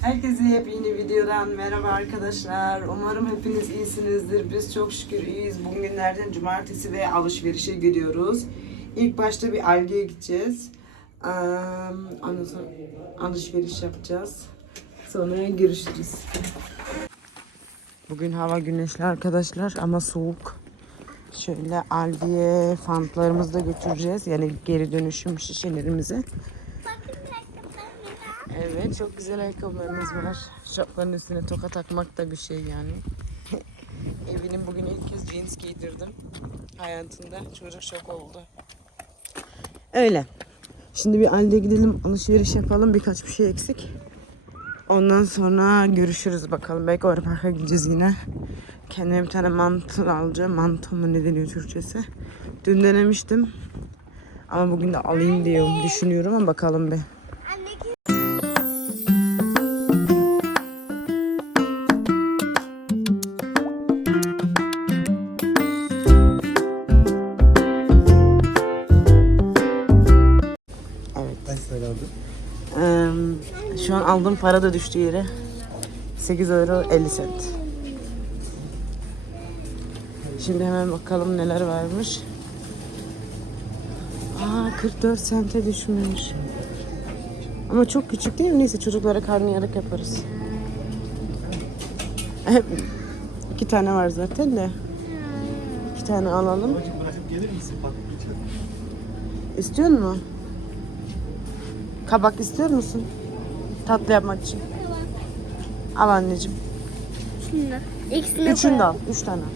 Herkese yepyeni videodan merhaba arkadaşlar. Umarım hepiniz iyisinizdir. Biz çok şükür iyiyiz. Bugün günlerden cumartesi ve alışverişe gidiyoruz. İlk başta bir Alge'ye gideceğiz. Ondan sonra alışveriş yapacağız. Sonra görüşürüz. Bugün hava güneşli arkadaşlar ama soğuk. Şöyle Aldi'ye fantlarımızı da götüreceğiz. Yani geri dönüşüm şişelerimizi. Çok güzel ayakkabılarınız var. Şapkanın üstüne toka takmak da bir şey yani. Evinin bugün ilk kez jeans giydirdim. Hayatında çocuk şok oldu. Öyle. Şimdi bir Aldi'ye gidelim alışveriş yapalım. Birkaç bir şey eksik. Ondan sonra görüşürüz bakalım. Belki oraya gideceğiz yine. Kendime bir tane mantı alacağım. Mantı mı ne deniyor Türkçesi. Dün denemiştim. Ama bugün de alayım diyorum düşünüyorum ama bakalım bir. Aldığım para da düştü yere. 8 euro 50 sent. Şimdi hemen bakalım neler varmış. Aa 44 sente düşmüş. Ama çok küçük değil mi? Neyse çocuklara karnıyarık yaparız. Hep iki tane var zaten de. İki tane alalım. Babacım bırakıp gelir misin? Bak lütfen. İstiyor musun? Kabak istiyor musun? Tatlı yapmak için. Al anneciğim. Şunlar. İkisini Üçünü de al. Üç tane al.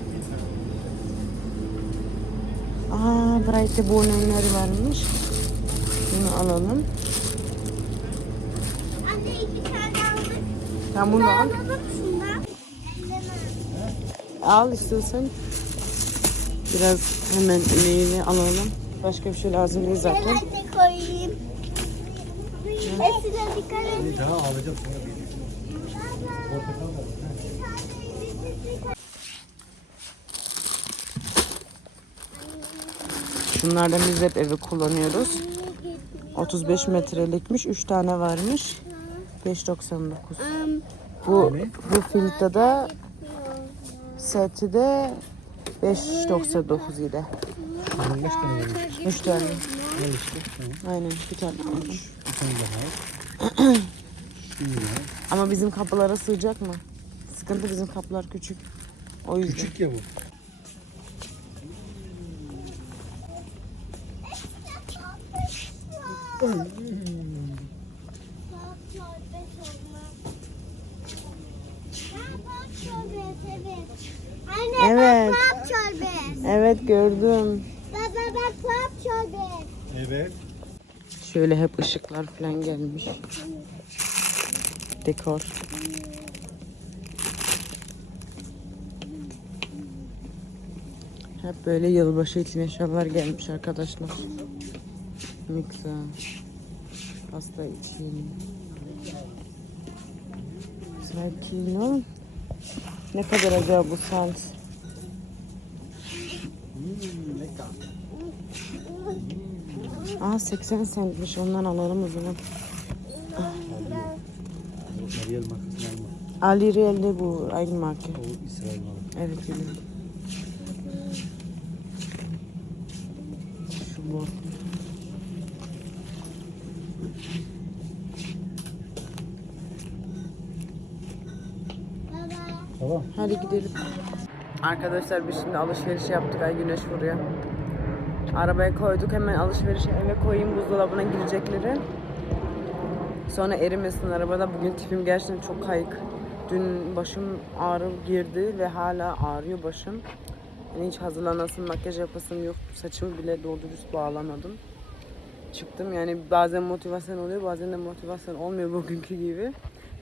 Aa, Bright'te bu önemleri varmış. Bunu alalım. Anne iki tane aldık. Sen bunu al. Şundan. Al istiyorsan. Biraz hemen meyve alalım. Başka bir şey lazım değil zaten. De. Hepsine dikkat. Bir daha alacağım sonra bir. Portakal var. Şunlardan biz hep evi kullanıyoruz. 35 metrelikmiş. 3 tane varmış. 5.99. Bu bu filtrede seti de 5.99 idi. Bunun kaç tane varmış? 3 tane. Aynen bir tane almış. Ama bizim kapılara sığacak mı? Sıkıntı bizim kapılar küçük. O yüzden. Küçük ya bu. Anne Evet. bak. Evet gördüm. Baba bak pop çorbe. Evet. Şöyle hep ışıklar falan gelmiş. Dekor. Hep böyle yılbaşı için eşyalar gelmiş arkadaşlar. Miksa. Pasta için. Güzel kilo. Ne kadar acaba bu sant? Hmm, ne kadar. Aa 80 centmiş ondan alalım o zaman. Ariel markasını alma. Ali Real'de bu aynı marka. O İsrail malı. Evet biliyorum. Şu bu. Baba. Tamam. Hadi gidelim. Arkadaşlar biz şimdi alışveriş yaptık. Ay güneş vuruyor. Arabaya koyduk. Hemen alışverişe eve koyayım buzdolabına girecekleri. Sonra erimesin arabada. Bugün tipim gerçekten çok kayık. Dün başım ağrı girdi ve hala ağrıyor başım. Yani hiç hazırlanasım, makyaj yapasım yok. Saçımı bile dürüst bağlamadım. Çıktım yani bazen motivasyon oluyor bazen de motivasyon olmuyor bugünkü gibi.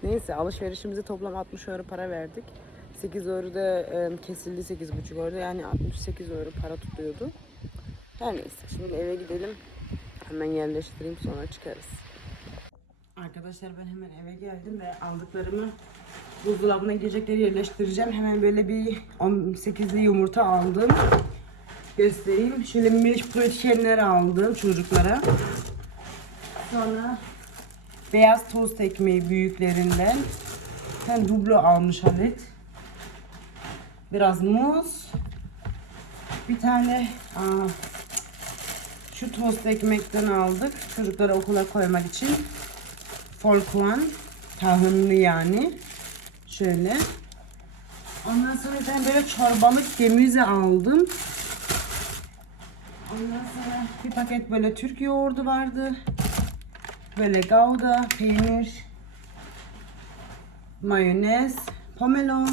Neyse alışverişimize toplam 60 euro para verdik. 8 euro da e, kesildi 8,5 euro yani 68 euro para tutuyordu. Her neyse şimdi eve gidelim. Hemen yerleştireyim sonra çıkarız. Arkadaşlar ben hemen eve geldim ve aldıklarımı buzdolabına girecekleri yerleştireceğim. Hemen böyle bir 18'li yumurta aldım. Göstereyim. Şöyle milk proteinler aldım çocuklara. Sonra beyaz tost ekmeği büyüklerinden. Sen dublo almış Halit. Biraz muz. Bir tane aa, şu tost ekmekten aldık. Çocuklara okula koymak için. Folkwan. Tahınlı yani. Şöyle. Ondan sonra tane böyle çorbalık gemize aldım. Ondan sonra bir paket böyle Türk yoğurdu vardı. Böyle gouda, peynir, mayonez, pomelo, ıı,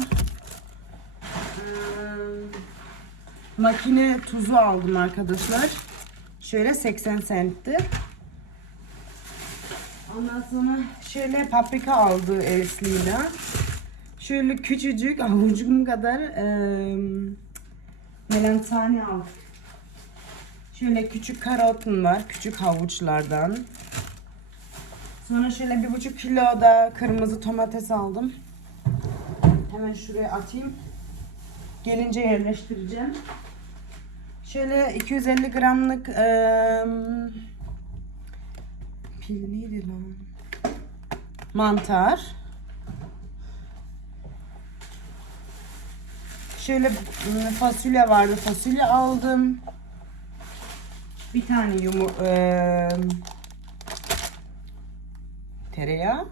makine tuzu aldım arkadaşlar. Şöyle 80 centti. Ondan sonra şöyle paprika aldı Eslina. Şöyle küçücük avucum kadar eee melantani aldık. Şöyle küçük karotum var, küçük havuçlardan. Sonra şöyle bir buçuk kilo da kırmızı domates aldım. Hemen şuraya atayım. Gelince yerleştireceğim. Şöyle 250 gramlık eee pil neydi lan? Mantar. Şöyle ım, fasulye vardı. Fasulye aldım. Bir tane yumur eee, tereyağı.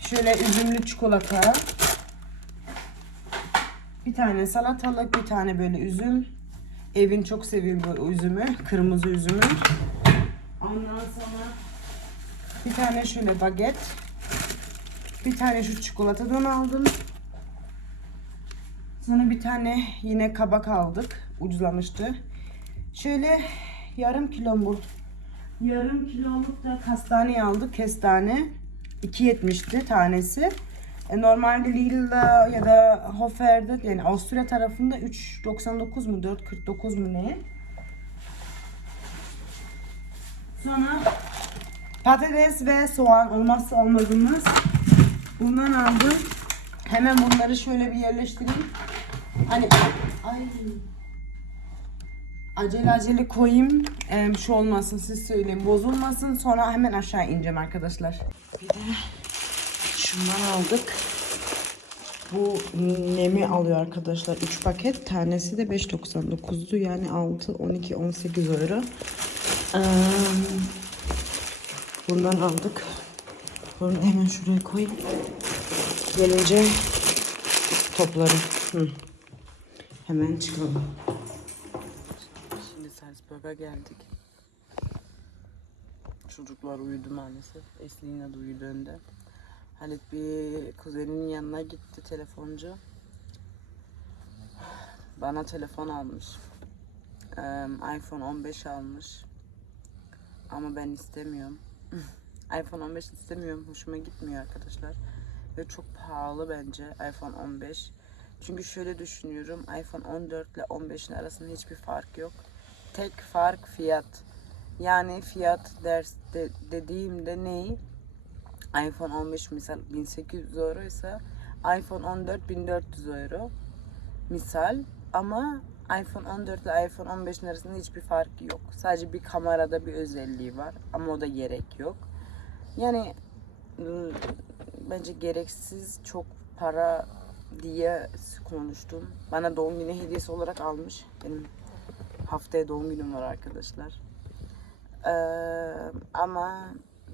Şöyle üzümlü çikolata. Bir tane salatalık, bir tane böyle üzüm. Evin çok seviyor üzümü. Kırmızı üzümü. Ondan sonra bir tane şöyle baget. Bir tane şu çikolatadan aldım. Sonra bir tane yine kabak aldık. Ucuzlamıştı. Şöyle yarım kilo bu. Yarım kiloluk da kastane aldık. Kestane. 2.70'ti tanesi. E, normalde Lidl'da ya da Hofer'de yani Avusturya tarafında 3.99 mu 4.49 mu ne? Sonra patates ve soğan olmazsa olmazımız. Bundan aldım. Hemen bunları şöyle bir yerleştireyim. Hani ay acele acele koyayım. Ee, şu olmasın siz söyleyin. Bozulmasın. Sonra hemen aşağı ineceğim arkadaşlar. Bir de şundan aldık. Bu nemi alıyor arkadaşlar. 3 paket. Tanesi de 5.99'du. Yani 6, 12, 18 euro. Ee, bundan aldık. Bunu hemen şuraya koyayım. Gelince toplarım. Hı. Hemen çıkalım. Şimdi Salzburg'a geldik. Çocuklar uyudu maalesef. Eslina da uyudu önde. Halit bir kuzeninin yanına gitti telefoncu. Bana telefon almış. Eee, iPhone 15 almış. Ama ben istemiyorum. iPhone 15 istemiyorum. Hoşuma gitmiyor arkadaşlar. Ve çok pahalı bence iPhone 15. Çünkü şöyle düşünüyorum. iPhone 14 ile 15'in arasında hiçbir fark yok. Tek fark fiyat. Yani fiyat ders de, dediğimde neyi? iPhone 15 misal 1800 euro ise iPhone 14 1400 euro misal ama iPhone 14 ile iPhone 15'in arasında hiçbir fark yok. Sadece bir kamerada bir özelliği var ama o da gerek yok. Yani ıı, bence gereksiz çok para diye konuştum. Bana doğum günü hediyesi olarak almış. Benim haftaya doğum günüm var arkadaşlar. Ee, ama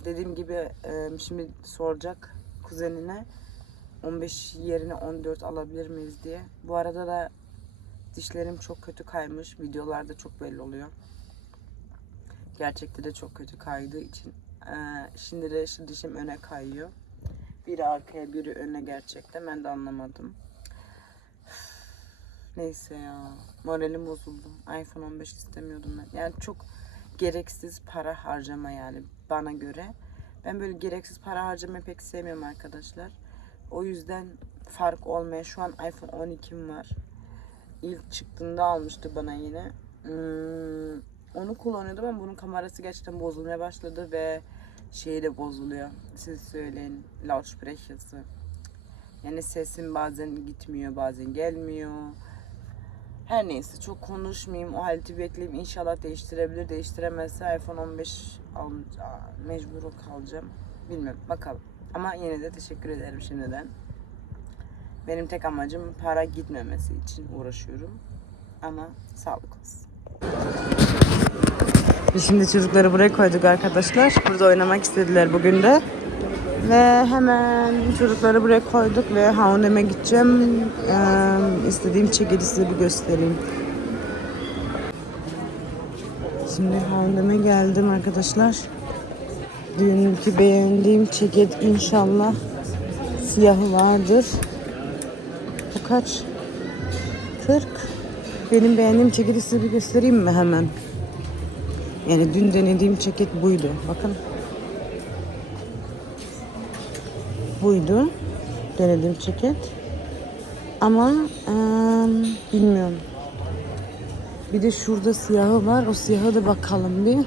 dediğim gibi e, şimdi soracak kuzenine 15 yerine 14 alabilir miyiz diye. Bu arada da dişlerim çok kötü kaymış. Videolarda çok belli oluyor. Gerçekte de çok kötü kaydığı için. Ee, şimdi de şu dişim öne kayıyor. Biri arkaya biri öne gerçekten. Ben de anlamadım. Neyse ya. Moralim bozuldu. iPhone 15 istemiyordum ben. Yani çok gereksiz para harcama yani bana göre. Ben böyle gereksiz para harcamayı pek sevmiyorum arkadaşlar. O yüzden fark olmaya şu an iPhone 12'm var. İlk çıktığında almıştı bana yine. Hmm, onu kullanıyordum ama bunun kamerası gerçekten bozulmaya başladı ve şeyi de bozuluyor. Siz söyleyin. Lautsprecher'sı. Yani sesim bazen gitmiyor, bazen gelmiyor. Her neyse çok konuşmayayım. O halde bekleyeyim. İnşallah değiştirebilir. Değiştiremezse iPhone 15 al, mecbur kalacağım. Bilmiyorum bakalım. Ama yine de teşekkür ederim şimdiden. Benim tek amacım para gitmemesi için uğraşıyorum. Ama sağlık olsun. Biz şimdi çocukları buraya koyduk arkadaşlar. Burada oynamak istediler bugün de. Ve hemen çocukları buraya koyduk ve H&M'e gideceğim. Ee, istediğim çekidi size bir göstereyim. Şimdi H&M'e geldim arkadaşlar. Dünkü beğendiğim ceket inşallah siyahı vardır. Bu kaç? 40. Benim beğendiğim ceketi size bir göstereyim mi hemen? Yani dün denediğim ceket buydu. Bakın. Buydu. Denediğim ceket. Ama eee, bilmiyorum. Bir de şurada siyahı var. O siyaha da bakalım bir.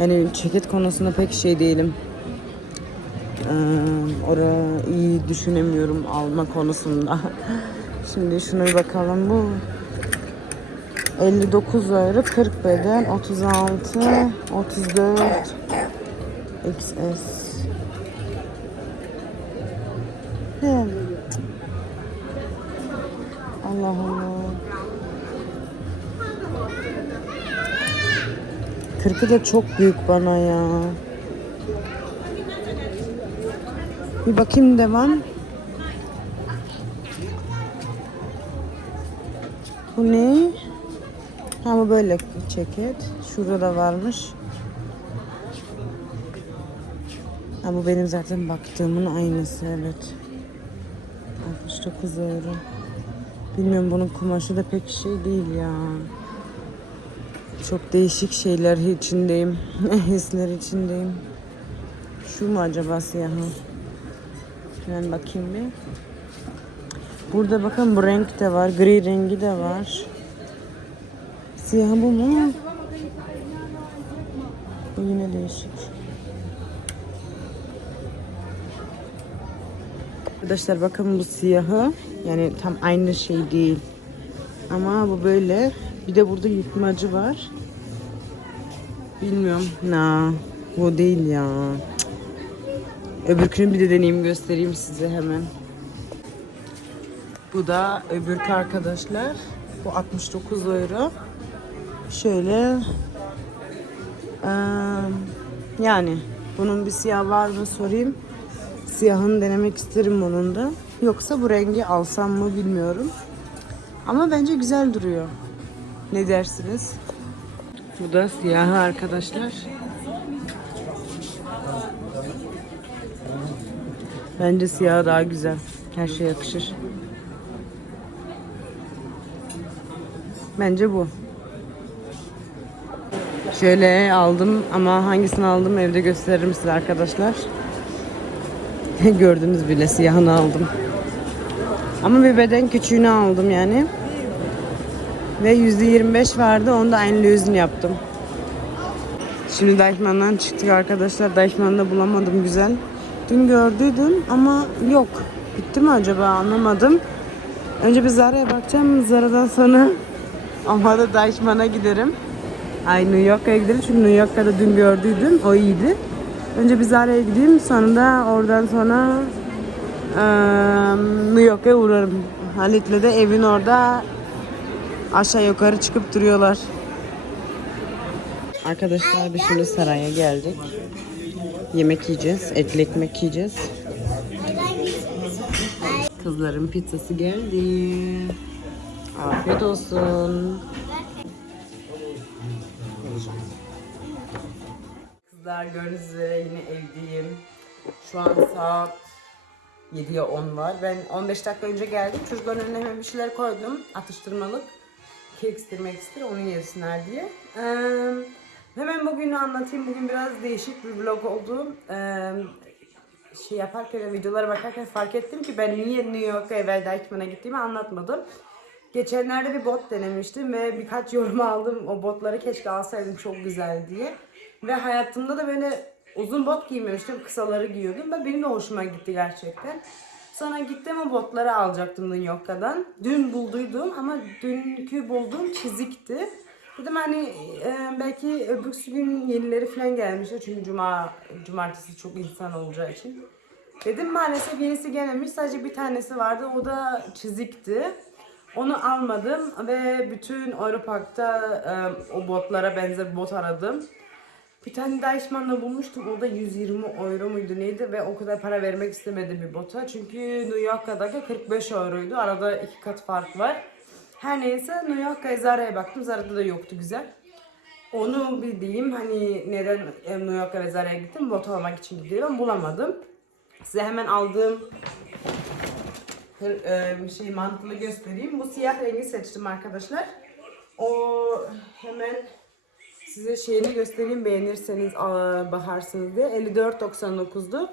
Yani ceket konusunda pek şey değilim. Ee, oraya iyi düşünemiyorum alma konusunda. Şimdi şuna bir bakalım. Bu 59 euro, 40 beden, 36, 34, XS. Allah Allah. 40'ı da çok büyük bana ya. Bir bakayım devam. Bu ne? Bu böyle ceket. Şurada da varmış. Ha bu benim zaten baktığımın aynısı evet. 69 euro. Bilmiyorum bunun kumaşı da pek şey değil ya. Çok değişik şeyler içindeyim. Hisler içindeyim. Şu mu acaba siyahı? Hemen bakayım bir. Burada bakın bu renk de var. Gri rengi de var. Siyahı bu mu? Bu yine değişik. Arkadaşlar bakın bu siyahı. Yani tam aynı şey değil. Ama bu böyle. Bir de burada yıkmacı var. Bilmiyorum. Na, bu değil ya. Öbürkünü bir de deneyim göstereyim size hemen. Bu da öbürkü arkadaşlar. Bu 69 euro. Şöyle. eee, yani bunun bir siyah var mı sorayım. Siyahını denemek isterim bunun da. Yoksa bu rengi alsam mı bilmiyorum. Ama bence güzel duruyor. Ne dersiniz? Bu da siyahı arkadaşlar. Bence siyah daha güzel. Her şey yakışır. Bence bu. Şöyle aldım ama hangisini aldım evde gösteririm size arkadaşlar. Gördünüz bile siyahını aldım. Ama bir beden küçüğünü aldım yani. Ve %25 vardı. Onu da aynı lüzün yaptım. Şimdi Deichmann'dan çıktık arkadaşlar. Deichmann'da bulamadım güzel. Dün gördüydüm ama yok. Bitti mi acaba anlamadım. Önce bir Zara'ya bakacağım. Zara'dan sonra ama da Deichmann'a giderim. Ay New York'a giderim çünkü New York'ta da dün gördüydüm. O iyiydi. Önce bir Zara'ya gideyim. Sonra da oradan sonra New York'a uğrarım. Halit'le de evin orada aşağı yukarı çıkıp duruyorlar. Arkadaşlar biz şimdi saraya geldik. Yemek yiyeceğiz. Etli ekmek yiyeceğiz. Kızların pizzası geldi. Afiyet olsun. Kızlar gördüğünüz üzere yine evdeyim. Şu an saat 7'ye 10 var. Ben 15 dakika önce geldim. Çocukların önüne hemen bir şeyler koydum. Atıştırmalık. Kek istirmek ister onu yesinler diye. Ee, hemen bugünü anlatayım. Bugün biraz değişik bir vlog oldu. Ee, şey yaparken videolara bakarken fark ettim ki ben niye New York'a evvel Deichmann'a gittiğimi anlatmadım. Geçenlerde bir bot denemiştim ve birkaç yorum aldım. O botları keşke alsaydım çok güzel diye. Ve hayatımda da böyle uzun bot giymemiştim. Kısaları giyiyordum ve benim de hoşuma gitti gerçekten. Sonra gittim o botları alacaktım New York'tan. Dün bulduydum ama dünkü bulduğum çizikti. Dedim hani e, belki öbürsü gün yenileri falan gelmiştir. Çünkü cuma, cumartesi çok insan olacağı için. Dedim maalesef yenisi gelmemiş. Sadece bir tanesi vardı. O da çizikti. Onu almadım ve bütün Europark'ta e, o botlara benzer bot aradım. Bir tane Deichmann'da bulmuştum. O da 120 euro muydu neydi ve o kadar para vermek istemedim bir bota. Çünkü New York'taki 45 euroydu. Arada iki kat fark var. Her neyse New York'a Zara'ya baktım. Zara'da da yoktu güzel. Onu bir diyeyim hani neden New York'a ve Zara'ya gittim. Bot almak için gidiyorum. Bulamadım. Size hemen aldığım e, şey mantığını göstereyim. Bu siyah rengi seçtim arkadaşlar. O hemen size şeyini göstereyim beğenirseniz aa, bakarsınız diye. 54.99'du.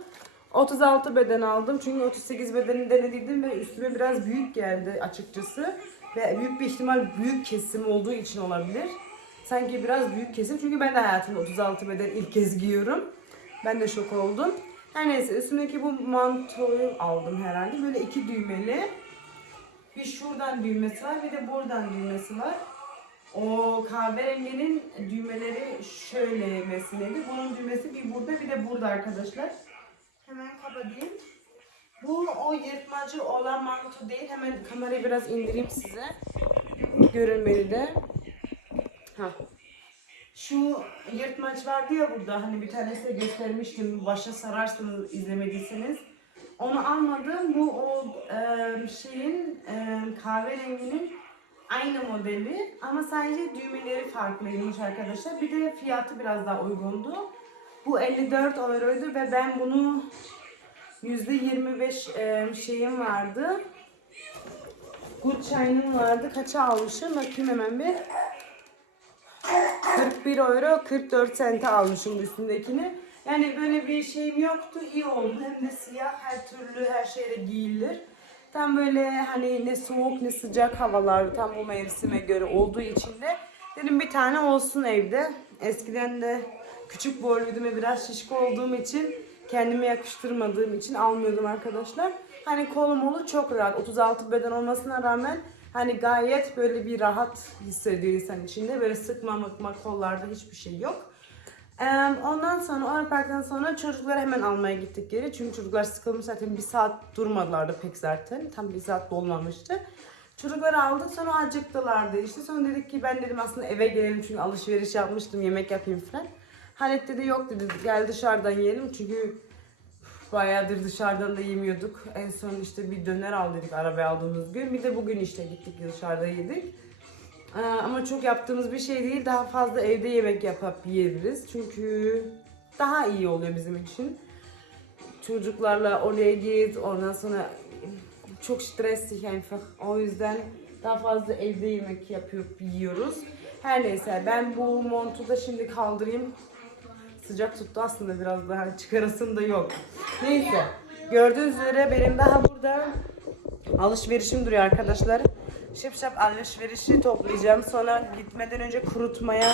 36 beden aldım çünkü 38 bedeni denediydim ve üstüme biraz büyük geldi açıkçası. Ve büyük bir ihtimal büyük kesim olduğu için olabilir. Sanki biraz büyük kesim çünkü ben de hayatımda 36 beden ilk kez giyiyorum. Ben de şok oldum. Her neyse üstümdeki bu mantoyu aldım herhalde. Böyle iki düğmeli. Bir şuradan düğmesi var bir de buradan düğmesi var. O kahverenginin düğmeleri şöyle meseleydi. Bunun düğmesi bir burada bir de burada arkadaşlar. Hemen kapatayım. Bu o yırtmacı olan manto değil. Hemen kamerayı biraz indireyim size. Görünmeli de. Ha. Şu yırtmaç vardı ya burada hani bir tanesi göstermiştim başa sararsınız izlemediyseniz. Onu almadım. Bu o e, şeyin e, kahverenginin aynı modeli ama sadece düğmeleri farklıymış arkadaşlar. Bir de fiyatı biraz daha uygundu. Bu 54 euroydu ve ben bunu %25 e, şeyim vardı. Gutschein'im vardı. Kaça almışım? Bakayım hemen bir. 41 euro 44 sente almışım üstündekini. Yani böyle bir şeyim yoktu. iyi oldu. Hem de siyah her türlü her şeyle giyilir. Tam böyle hani ne soğuk ne sıcak havalar tam bu mevsime göre olduğu için de dedim bir tane olsun evde. Eskiden de küçük boyluydum ve biraz şişko olduğum için kendime yakıştırmadığım için almıyordum arkadaşlar. Hani kolu molu çok rahat. 36 beden olmasına rağmen hani gayet böyle bir rahat hissediyor insan içinde. Böyle sıkma mıkma kollarda hiçbir şey yok. Ondan sonra o parktan sonra çocukları hemen almaya gittik geri. Çünkü çocuklar sıkılmış zaten bir saat durmadılar da pek zaten. Tam bir saat dolmamıştı. Çocukları aldık sonra acıktılardı işte. Sonra dedik ki ben dedim aslında eve gelelim çünkü alışveriş yapmıştım yemek yapayım falan. Halet dedi yok dedi gel dışarıdan yiyelim çünkü bayağıdır dışarıdan da yemiyorduk. En son işte bir döner al dedik arabaya aldığımız gün. Bir de bugün işte gittik dışarıda yedik. Ee, Ama çok yaptığımız bir şey değil. Daha fazla evde yemek yapıp yiyebiliriz. Çünkü daha iyi oluyor bizim için. Çocuklarla oraya git, ondan sonra çok stresli einfach. O yüzden daha fazla evde yemek yapıp yiyoruz. Her neyse ben bu montu da şimdi kaldırayım. Sıcak tuttu aslında biraz daha çıkarasım da yok. Neyse. Gördüğünüz üzere benim daha burada alışverişim duruyor arkadaşlar. Şıp şap alışverişi toplayacağım. Sonra gitmeden önce kurutmaya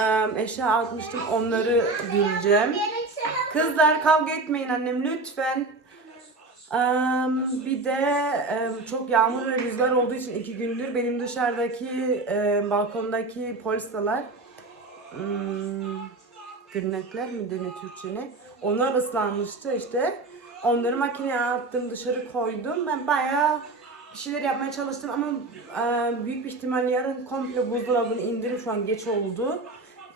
em, eşya atmıştım. Onları düreceğim. Kızlar kavga etmeyin annem lütfen. Em, bir de em, çok yağmur ve rüzgar olduğu için iki gündür benim dışarıdaki em, balkondaki polistalar hmm, gürnekler mi deniyor Türkçe'ne? Onlar ıslanmıştı işte. Onları makineye attım dışarı koydum. Ben bayağı bir şeyler yapmaya çalıştım ama e, büyük bir ihtimal yarın komple buzdolabını indirim şu an geç oldu.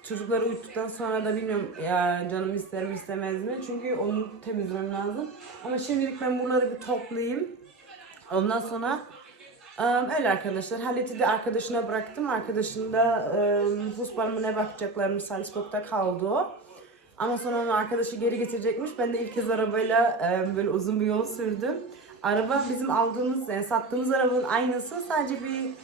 Çocukları uyuttuktan sonra da bilmiyorum ya canım ister mi istemez mi çünkü onu temizlemem lazım. Ama şimdilik ben bunları bir toplayayım. Ondan sonra e, öyle arkadaşlar. Halet'i de arkadaşına bıraktım. Arkadaşın da e, futboluna bakacaklarmış Salzburg'da kaldı o. Ama sonra onun arkadaşı geri getirecekmiş. Ben de ilk kez arabayla e, böyle uzun bir yol sürdüm. Araba bizim aldığımız, yani sattığımız arabanın aynısı. Sadece bir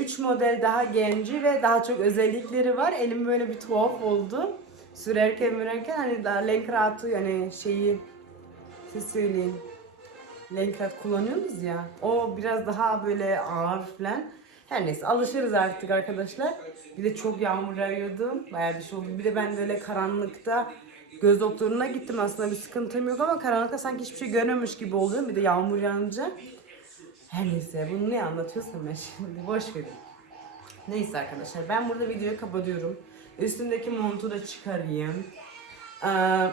3 model daha genci ve daha çok özellikleri var. Elim böyle bir tuhaf oldu. Sürerken mürerken hani daha Lenkrad'ı yani şeyi siz söyleyin. Lenkrad kullanıyoruz ya. O biraz daha böyle ağır falan. Her neyse alışırız artık arkadaşlar. Bir de çok yağmur yağıyordu. Bayağı bir şey oldu. Bir de ben böyle karanlıkta göz doktoruna gittim aslında bir sıkıntım yok ama karanlıkta sanki hiçbir şey görmemiş gibi oluyorum. Bir de yağmur yağınca. Her neyse bunu ne anlatıyorsam ben şimdi boş verin. Neyse arkadaşlar ben burada videoyu kapatıyorum. Üstümdeki montu da çıkarayım.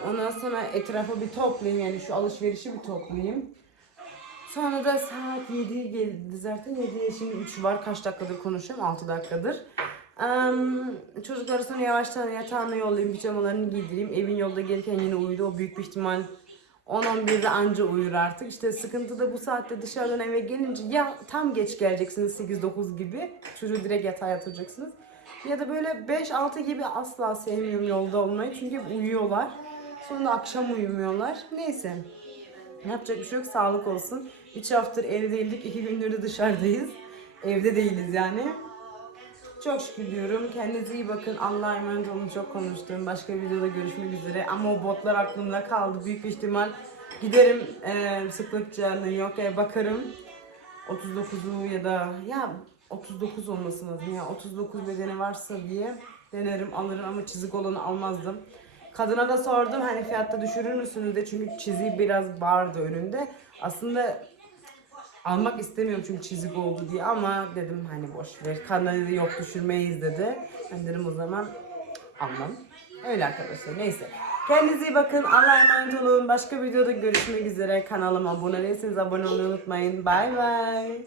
Ondan sonra etrafı bir toplayayım yani şu alışverişi bir toplayayım. Sonra da saat 7 geldi zaten 7'ye şimdi 3 var kaç dakikadır konuşuyorum 6 dakikadır. Ee, çocukları sonra yavaştan yatağına yollayayım pijamalarını giydireyim. Evin yolda gelirken yine uyudu o büyük bir ihtimal 10-11'de anca uyur artık. İşte sıkıntı da bu saatte dışarıdan eve gelince ya tam geç geleceksiniz 8-9 gibi. Çocuğu direkt yatağa yatıracaksınız. Ya da böyle 5-6 gibi asla sevmiyorum yolda olmayı. Çünkü uyuyorlar. Sonra akşam uyumuyorlar. Neyse. Yapacak bir şey yok. Sağlık olsun. 3 haftadır evdeydik. 2 gündür de dışarıdayız. Evde değiliz yani. Çok şükür diyorum. Kendinize iyi bakın. Allah'a emanet olun. Çok konuştum. Başka bir videoda görüşmek üzere. Ama o botlar aklımda kaldı. Büyük ihtimal giderim e, sıklıkça New York'a bakarım. 39'u ya da ya 39 olması lazım ya 39 bedeni varsa diye denerim alırım ama çizik olanı almazdım. Kadına da sordum hani fiyatta düşürür müsünüz de çünkü çiziği biraz vardı önünde. Aslında almak istemiyorum çünkü çizik oldu diye ama dedim hani boş ver. Dedi yok düşürmeyiz dedi. Ben dedim o zaman almam. Öyle arkadaşlar neyse. Kendinize iyi bakın. Allah'a emanet olun. Başka videoda görüşmek üzere. Kanalıma abone değilseniz abone olmayı unutmayın. Bay bay.